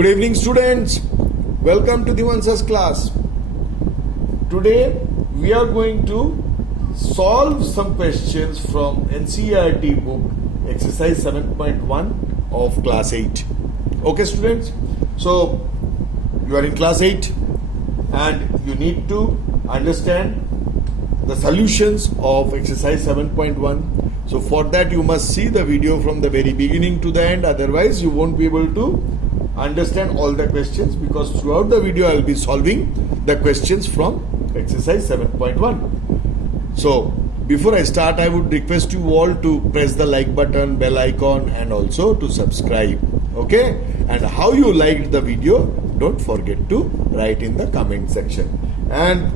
Good evening, students. Welcome to Divansha's class. Today we are going to solve some questions from NCERT book, exercise 7.1 of class 8. Okay, students? So you are in class 8 and you need to understand the solutions of exercise 7.1. So for that you must see the video from the very beginning to the end, otherwise you won't be able to understand all the questions, because throughout the video I will be solving the questions from exercise 7.1. So before I start, I would request you all to press the like button, bell icon, and also to subscribe. Okay? And how you liked the video, don't forget to write in the comment section. And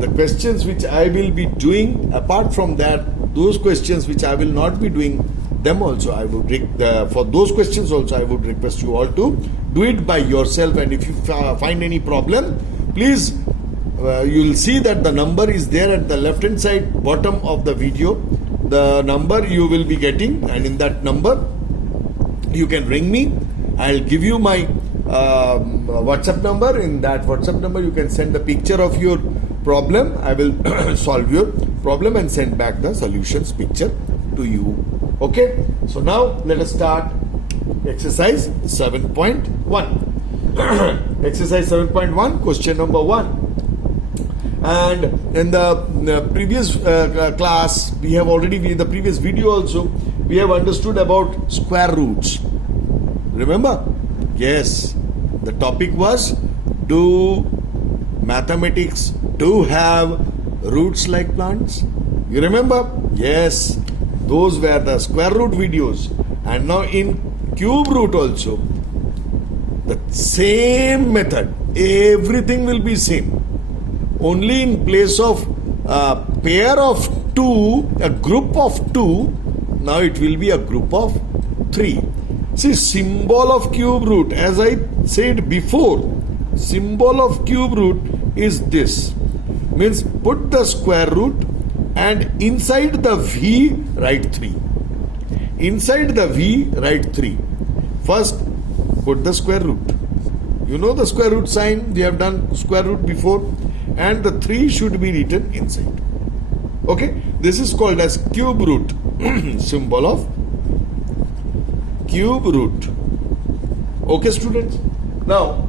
the questions which I will be doing, apart from that, those questions which I will not be doing, them also I would for those questions also I would request you all to do it by yourself. And if you find any problem, please you will see that the number is there at the left hand side bottom of the video, the number you will be getting, and in that number you can ring me. I'll give you my WhatsApp number. In that WhatsApp number you can send the picture of your problem. I will solve your problem and send back the solutions picture to you. Okay, so now let us start exercise 7.1. Exercise 7.1, question number 1. And in the previous class, we have already, in the previous video also, we have understood about square roots. Remember? Yes, the topic was, do mathematics do have roots like plants? You remember? Yes. Those were the square root videos. And now in cube root also, the same method. Everything will be same. Only in place of a pair of two, a group of two, now it will be a group of 3. See, symbol of cube root, as I said before, symbol of cube root is this. Means put the square root and inside the V write 3. Inside the V write 3. First put the square root. You know the square root sign, we have done square root before, and the 3 should be written inside. Okay, this is called as cube root. Symbol of cube root. Okay, students? Now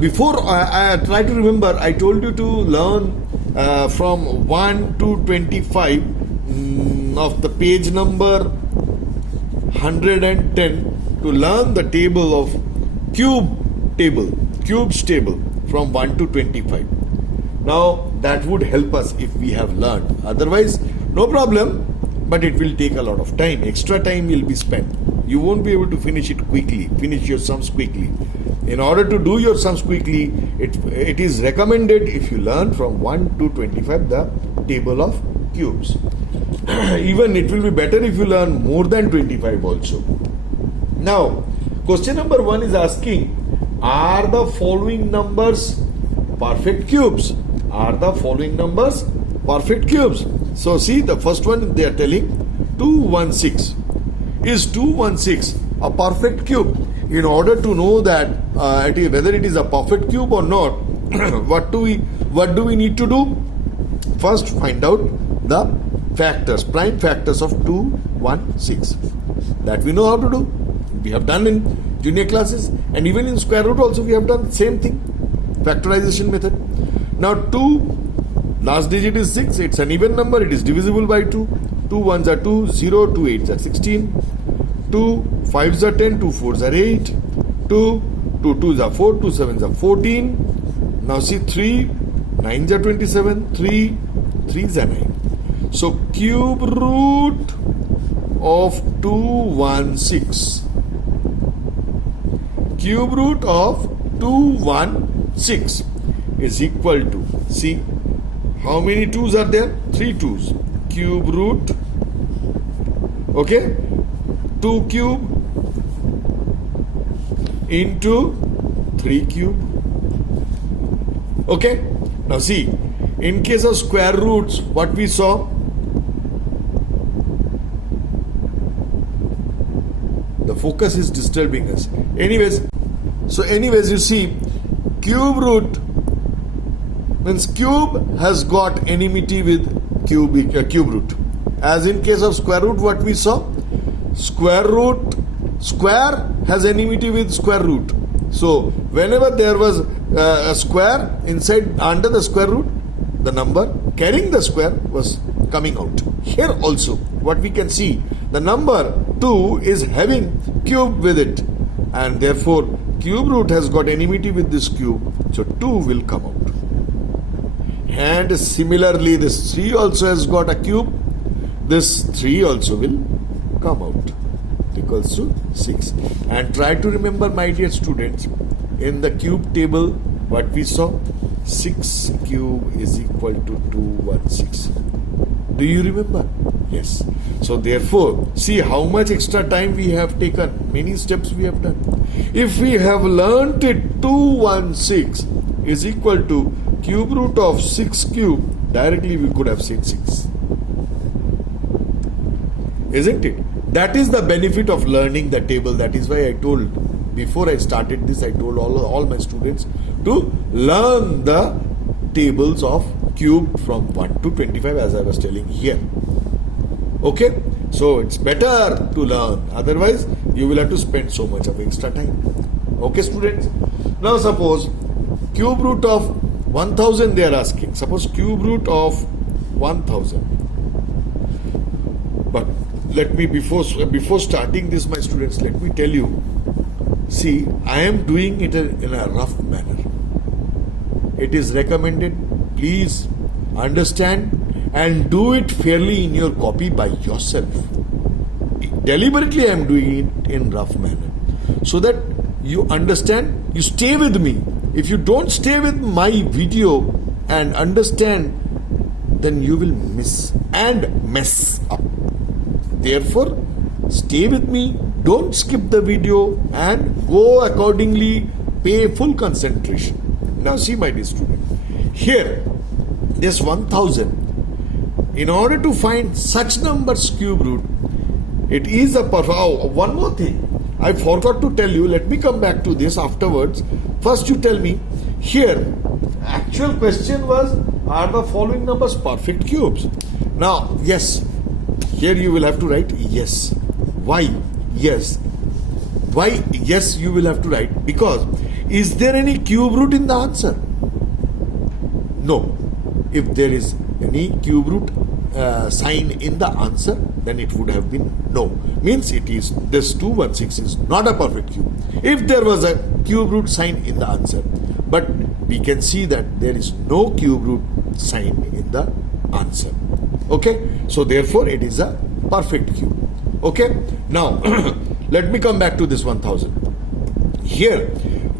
before I try to remember, I told you to learn from 1 to 25 of the page number 110 to learn the table of cubes table from 1 to 25. Now that would help us if we have learned. Otherwise, no problem, but it will take a lot of time. Extra time will be spent. You won't be able to finish it quickly, finish your sums quickly. In order to do your sums quickly, it is recommended if you learn from 1 to 25 the table of cubes. Even it will be better if you learn more than 25 also. Now, question number 1 is asking, are the following numbers perfect cubes? Are the following numbers perfect cubes? So see, the first one they are telling 216. Is 216 a perfect cube? In order to know that whether it is a perfect cube or not, what do we need to do? First, find out the factors, prime factors of 216. That we know how to do. We have done in junior classes, and even in square root also we have done same thing, factorization method. Now 2, last digit is 6. It's an even number. It is divisible by 2. 2 ones are 2, 0, 2 eights are 16. 2 5s are 10, 2 4s are 8, 2 2s are 4, 2 7s are 14. Now see, 3 9s are 27, 3 3s are 9. So cube root of 216. Cube root of 216 is equal to, see, how many 2s are there? 3 2s. Cube root, okay, 2 cube into 3 cube. Okay, now see, in case of square roots, what we saw, focus is disturbing us. Anyways, you see, cube root means cube has got enmity with cube root. As in case of square root, what we saw, square has enmity with square root. So whenever there was a square inside under the square root, the number carrying the square was coming out. Here also what we can see, the number 2 is having cube with it, and therefore cube root has got enmity with this cube, so 2 will come out. And similarly this 3 also has got a cube, this 3 also will come out, equals to 6. And try to remember, my dear students, in the cube table what we saw, 6 cube is equal to 216. Do you remember? Yes. So therefore, see how much extra time we have taken, many steps we have done. If we have learnt it, 216 is equal to cube root of 6 cube, directly we could have said 6. Isn't it? That is the benefit of learning the table. That is why I told, before I started this, I told all my students to learn the tables of cube from 1 to 25, as I was telling here. Okay? So it's better to learn. Otherwise, you will have to spend so much of extra time. Okay, students? Now suppose cube root of 1000 they are asking. Suppose cube root of 1000. But let me, before starting this, my students, let me tell you, see, I am doing it in a rough manner. It is recommended, please understand and do it fairly in your copy by yourself. Deliberately I am doing it in rough manner, so that you understand, you stay with me. If you don't stay with my video and understand, then you will miss and mess up. Therefore, stay with me, don't skip the video, and go accordingly, pay full concentration. Now see, my dear student, here this 1000, in order to find such numbers cube root, it is a perfect. Oh, one more thing I forgot to tell you, let me come back to this afterwards. First you tell me, here actual question was, are the following numbers perfect cubes? Now yes, here you will have to write yes. Why? Yes. Why? Yes, you will have to write, because is there any cube root in the answer? No. If there is any cube root sign in the answer, then it would have been no. Means it is, this 216 is not a perfect cube. If there was a cube root sign in the answer, but we can see that there is no cube root sign in the answer. Okay, so therefore it is a perfect cube. Okay, now let me come back to this 1000. Here,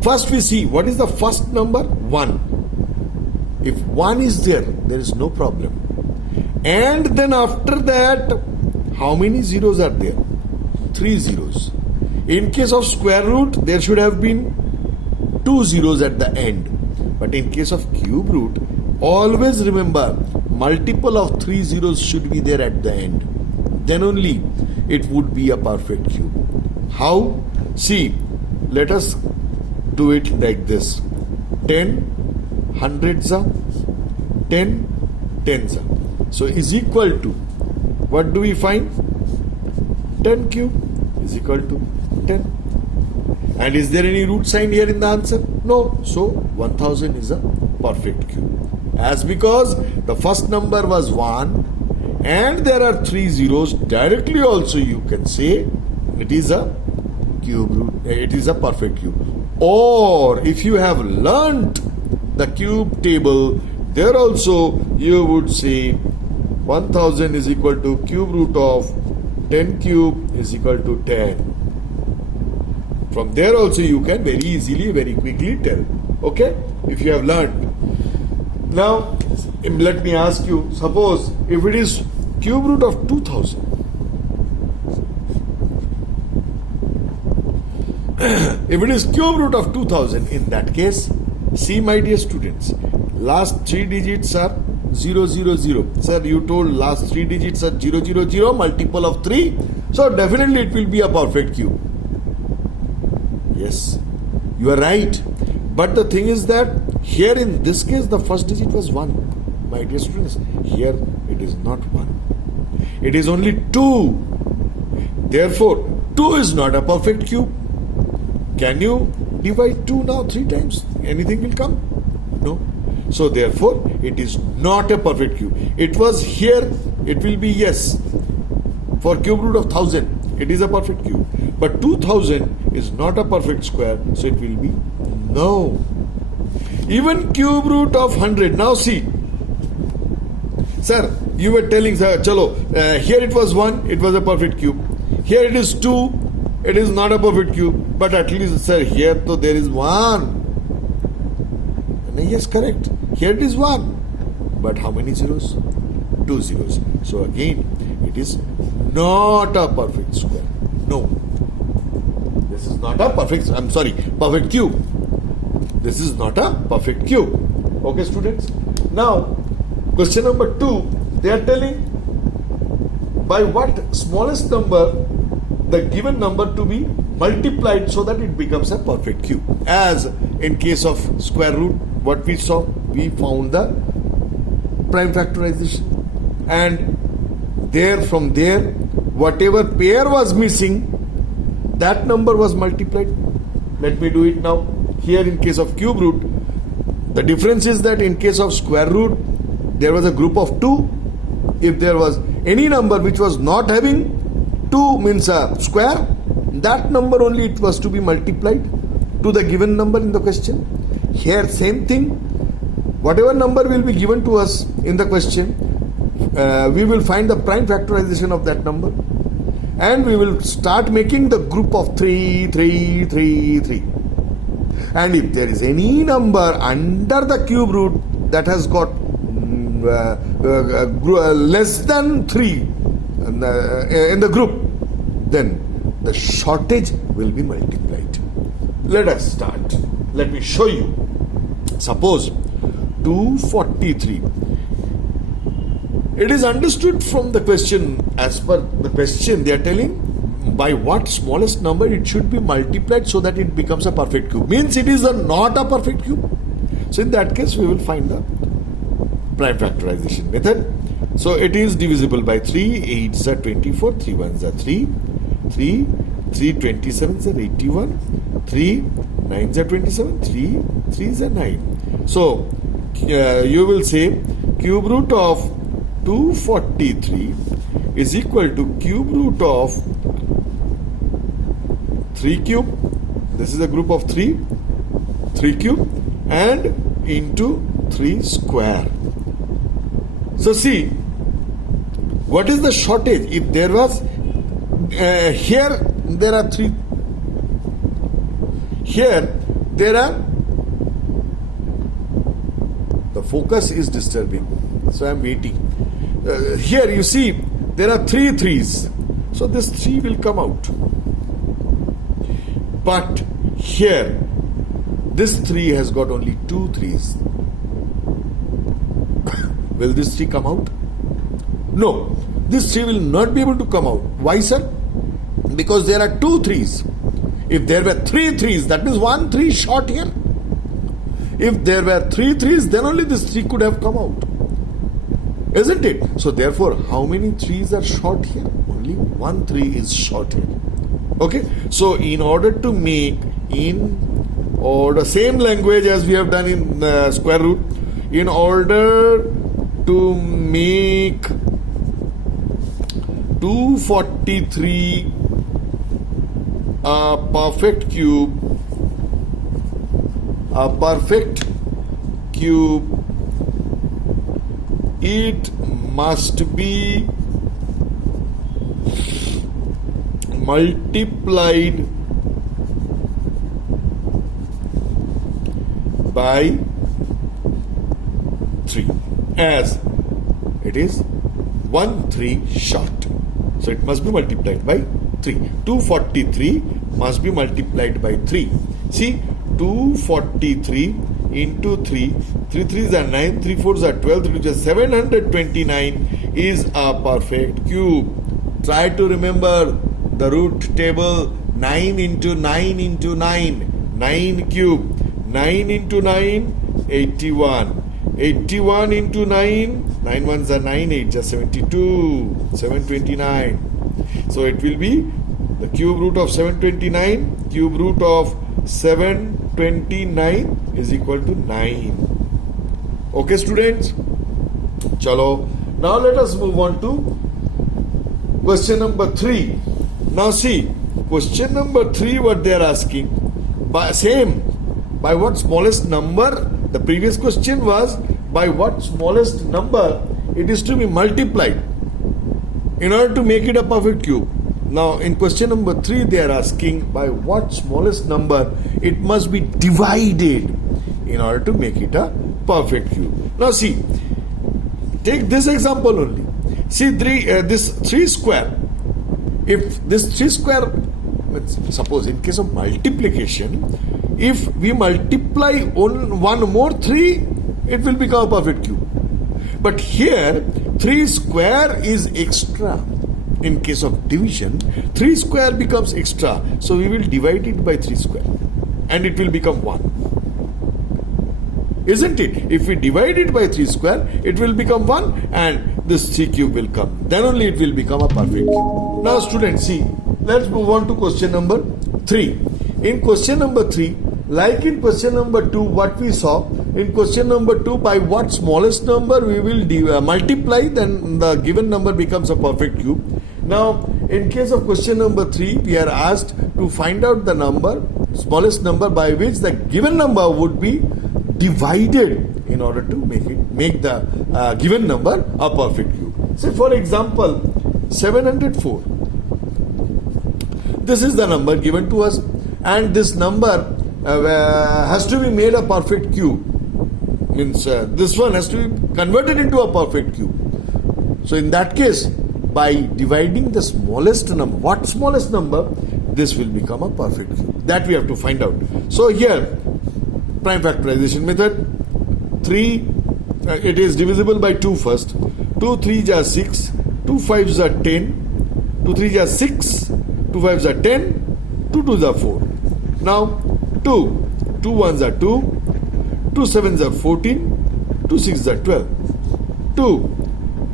first we see what is the first number, 1. If 1 is there, there is no problem. And then after that, how many zeros are there? 3 zeros. In case of square root, there should have been 2 zeros at the end. But in case of cube root, always remember, multiple of 3 zeros should be there at the end. Then only it would be a perfect cube. How? See, let us do it like this. 10 hundreds are 10 tens are. So is equal to, what do we find? 10 cube is equal to 10. And is there any root sign here in the answer? No. So 1000 is a perfect cube. As because the first number was 1 and there are 3 zeros, directly also you can say it is a cube root, it is a perfect cube. Or if you have learnt the cube table, there also you would say 1000 is equal to cube root of 10 cube is equal to 10. From there also you can very easily, very quickly tell. Okay, if you have learnt. Now let me ask you, suppose if it is cube root of 2000, if it is cube root of 2000, in that case, see my dear students, last 3 digits are 0, 0, 0. Sir, you told last 3 digits are 0, 0, 0, multiple of 3. So definitely it will be a perfect cube. Yes, you are right. But the thing is that here in this case the first digit was 1. My dear students, here it is not 1. It is only 2. Therefore, 2 is not a perfect cube. Can you divide 2 now 3 times? Anything will come? No. So therefore, it is not a perfect cube. It was here, it will be yes. For cube root of 1000, it is a perfect cube. But 2000 is not a perfect square, so it will be no. Even cube root of 100. Now see. Sir, you were telling, sir, chalo, here it was 1, it was a perfect cube. Here it is 2, it is not a perfect cube. But at least, sir, here though there is 1. Yes, correct. Here it is 1. But how many zeros? 2 zeros. So again, it is not a perfect square. No. This is not a perfect cube. This is not a perfect cube. Okay, students? Now, question number 2, they are telling by what smallest number the given number to be multiplied so that it becomes a perfect cube. As in case of square root, what we saw, we found the prime factorization, and from there whatever pair was missing, that number was multiplied. Let me do it now. Here in case of cube root, the difference is that in case of square root there was a group of 2. If there was any number which was not having 2 means a square, that number only it was to be multiplied to the given number in the question. Here same thing, whatever number will be given to us in the question, we will find the prime factorization of that number, and we will start making the group of 3, 3, 3, 3. And if there is any number under the cube root that has got less than 3 in the group, then the shortage will be multiplied. Let us start. Let me show you. Suppose 243. It is understood from the question, as per the question they are telling, by what smallest number it should be multiplied so that it becomes a perfect cube. Means it is not a perfect cube. So in that case we will find the prime factorization method. So it is divisible by 3, 8s are 24, 3 1s are 3, 3, 3 27s are 81, 3 9s are 27, 3 3s are 9. So you will say cube root of 243 is equal to cube root of 3 cube. This is a group of 3 cube, and into 3 square. So see, what is the shortage? If there was here there are 3, here there are, the focus is disturbing, so I am waiting. Here you see there are 3 3s, so this 3 will come out. But here this 3 has got only 2 3s. Will this 3 come out? No, this 3 will not be able to come out. Why, sir? Because there are 2 3s. If there were 3 3s, that means 1 3 short here. If there were 3 3s, then only this 3 could have come out. Isn't it? So therefore, how many 3s are short here? Only 1 3 is short here. Okay? So in order to make the same language as we have done in square root, in order to make 243 a perfect cube, it must be multiplied by 3, as it is 1 3 short. So it must be multiplied by 3. 243 must be multiplied by 3. See, 243 into 3, 3 3s are 9, 3 4s are 12, 3 2s are 729 is a perfect cube. Try to remember the root table 9 into 9 into 9. 9 cube. 9 into 9, 81. 81 into 9, 9 ones are 9, 8 are 72. 729. So it will be the cube root of 729, cube root of 729 is equal to 9. Okay, students? Chalo. Now let us move on to question number 3. Now see, question number 3, what they are asking. By what smallest number? The previous question was by what smallest number it is to be multiplied in order to make it a perfect cube. Now in question number 3 they are asking by what smallest number it must be divided in order to make it a perfect cube. Now see, take this example only. See this 3 square. If this 3 square, suppose in case of multiplication, if we multiply one more 3, it will become a perfect cube. But here 3 square is extra. In case of division, 3 square becomes extra. So we will divide it by 3 square and it will become 1. Isn't it? If we divide it by 3 square, it will become 1 and this 3 cube will come. Then only it will become a perfect cube. Now students, see, let's move on to question number 3. In question number 3, like in question number 2, what we saw, in question number 2, by what smallest number we will multiply, then the given number becomes a perfect cube. Now, in case of question number 3, we are asked to find out the number, smallest number by which the given number would be divided in order to make the given number a perfect cube. Say for example, 704. This is the number given to us, and this number has to be made a perfect cube. Means this one has to be converted into a perfect cube. So in that case, by dividing the smallest number, what smallest number, this will become a perfect cube. That we have to find out. So here, prime factorization method. 3, it is divisible by 2 first. 2 3s are 6, 2 5s are 10, 2 3s are 6, 2 5s are 10, 2 2s are 4. Now 2 1s are 2, 2 7s are 14, 2 6s are 12, 2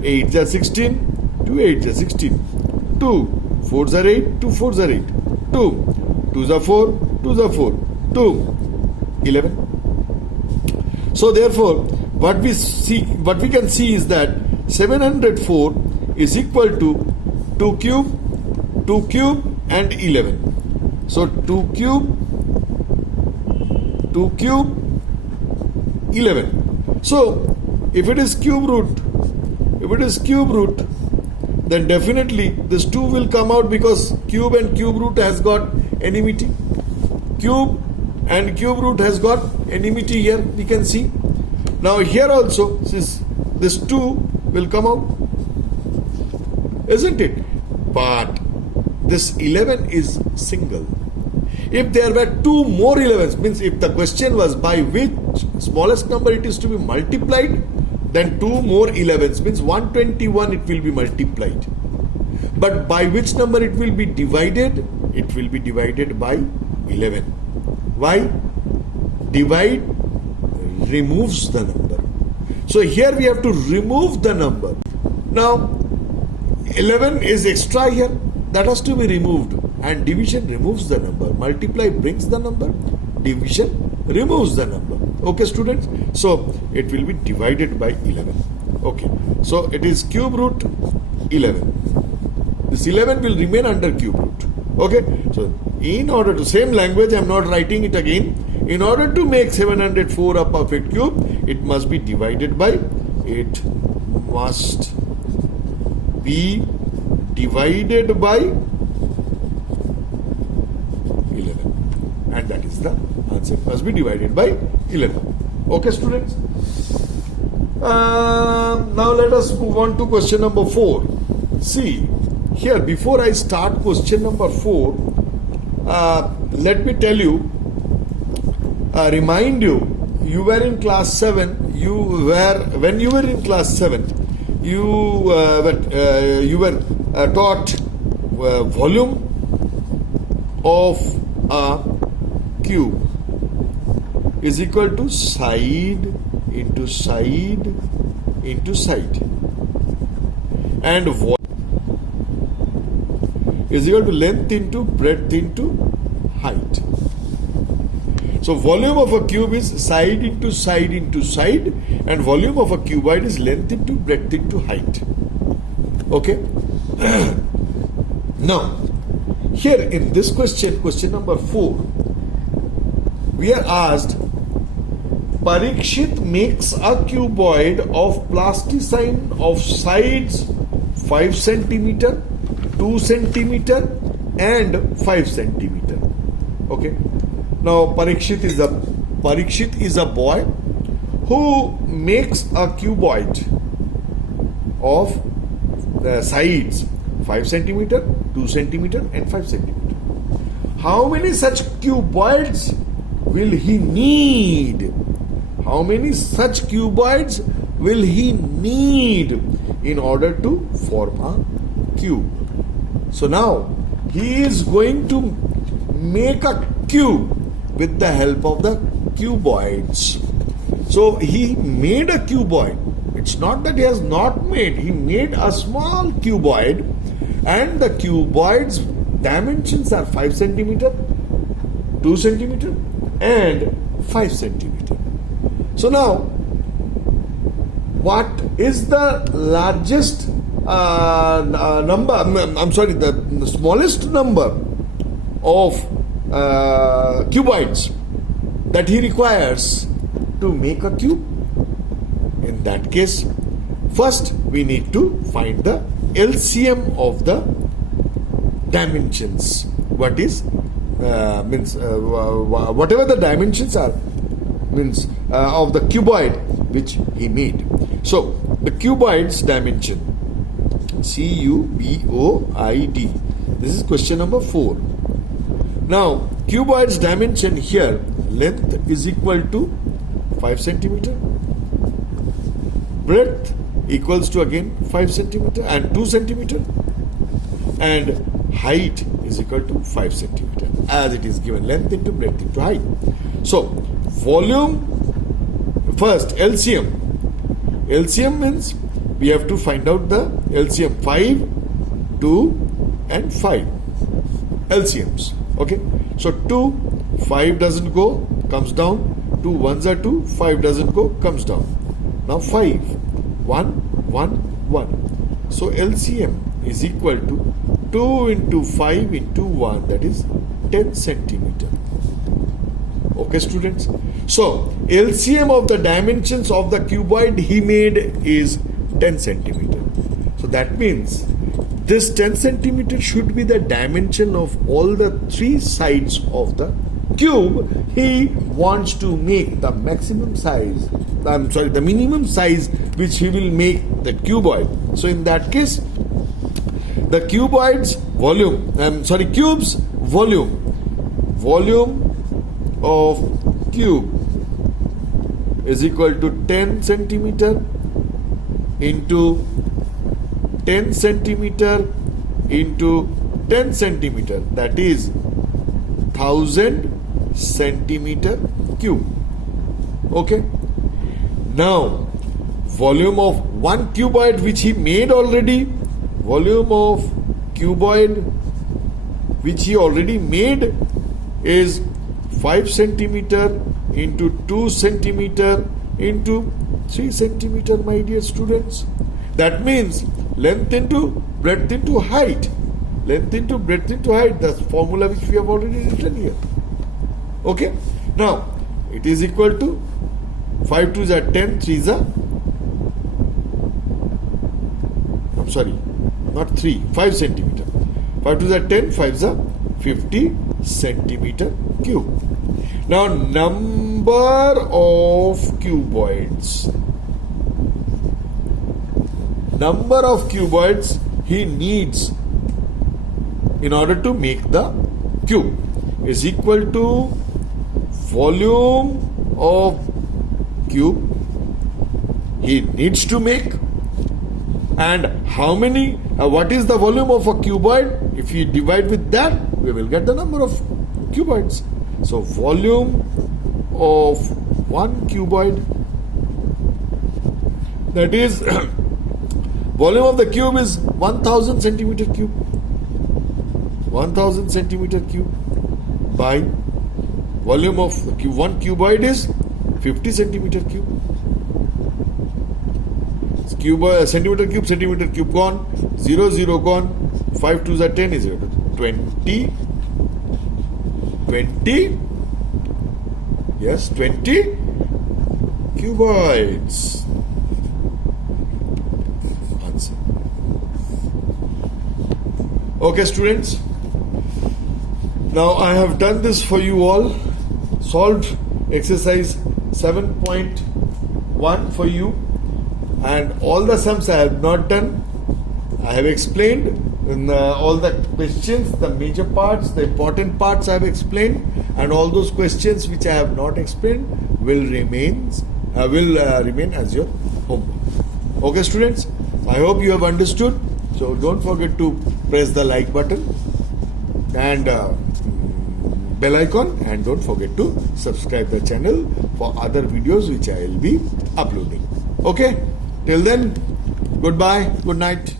8s are 16, 2 8s are 16, 2 4s are 8, 2 4s are 8, 2 2s are 4, 2s are 4, 2 11. So therefore, what we can see is that 704 is equal to 2 cube and 11. So 2 cube 11. So if it is cube root, then definitely this 2 will come out because cube and cube root has got enmity. Cube and cube root has got enmity here, we can see. Now here also, this 2 will come out, isn't it? But this 11 is single. If there were 2 more 11s, means if the question was by which smallest number it is to be multiplied, then 2 more 11s, means 121 it will be multiplied. But by which number it will be divided? It will be divided by 11. Why? Divide removes the number. So here we have to remove the number. Now 11 is extra here, that has to be removed, and division removes the number. Multiply brings the number, division removes the number. Okay students, so it will be divided by 11. Okay, so it is cube root 11. This 11 will remain under cube root. Okay, so in order to, same language, I am not writing it again. In order to make 704 a perfect cube, it must be divided by 11, and that is the answer. It must be divided by 11. Okay students, now let us move on to question number 4. See here, before I start question number 4, let me tell you, remind you, you were in class 7, when you were in class 7, you were taught volume of a cube is equal to side into side into side, and is equal to length into breadth into height. So volume of a cube is side into side into side, and volume of a cuboid is length into breadth into height. Okay. Now, here in this question, question number 4, we are asked, Parikshit makes a cuboid of plasticine of sides 5 centimeter, 2 centimeter and 5 centimeter. Okay. Now Parikshit is a boy who makes a cuboid of the sides 5 centimeter, 2 centimeter and 5 centimeter. How many such cuboids will he need? How many such cuboids will he need in order to form a cube? So now he is going to make a cube with the help of the cuboids. So he made a cuboid. It's not that he has not made. He made a small cuboid, and the cuboid's dimensions are 5 centimeter, 2 centimeter and 5 centimeter. So now, what is the largest number? I'm sorry, the smallest number of cuboids that he requires to make a cube? In that case, first we need to find the LCM of the dimensions. What is whatever the dimensions are, means of the cuboid which he made. So the cuboid's dimension, CUBOID. This is question number 4. Now cuboid's dimension here, length is equal to 5 centimeter, breadth equals to again 5 centimeter and 2 centimeter, and height is equal to 5 centimeter as it is given, length into breadth into height. So volume, first LCM. LCM means we have to find out the LCM, 5, 2 and 5 LCMs. Okay, so 2, 5 doesn't go, comes down. 2 ones are 2, 5 doesn't go, comes down. Now 5, 1, 1, 1. So LCM is equal to 2 into 5 into 1, that is 10 centimeter. Okay, students. So LCM of the dimensions of the cuboid he made is 10 centimeter. So that means this 10 centimeter should be the dimension of all the 3 sides of the cube. He wants to make the maximum size, the minimum size which he will make the cuboid. So in that case, the cuboid's volume, cube's volume of cube is equal to 10 centimeter into 10 centimeter into 10 centimeter, that is 1000 centimeter cube. Okay. Now volume of one cuboid which he made already, volume of cuboid which he already made is 5 centimeter into 2 centimeter into 3 centimeter, my dear students. That means length into breadth into height. Length into breadth into height, the formula which we have already written here. Okay. Now it is equal to 5 2s are 10, 3s are, I'm sorry, not 3, 5 centimeter. 5 2s are 10, 5s are 50 centimeter cube. Now number of cuboids. Number of cuboids he needs in order to make the cube is equal to volume of cube he needs to make, and how many, what is the volume of a cuboid? If you divide with that, we we will get the number of cuboids. So volume of one cuboid, that is volume of the cube is 1000 centimeter cube. 1000 centimeter cube by volume of the cube. One cuboid is 50 centimeter cube. Centimeter cube gone. 0, 0 gone. 5 2s are 10 is 20. 20. Yes, 20 cuboids. Answer. Okay, students. Now I have done this for you all. Solved exercise 7.1 for you. And all the sums I have not done. I have explained in all the questions, the major parts, the important parts I have explained, and all those questions which I have not explained will remain as your homework. Okay, students. I hope you have understood. So don't forget to press the like button and bell icon, and don't forget to subscribe the channel for other videos which I will be uploading. Okay. Till then, goodbye, good night.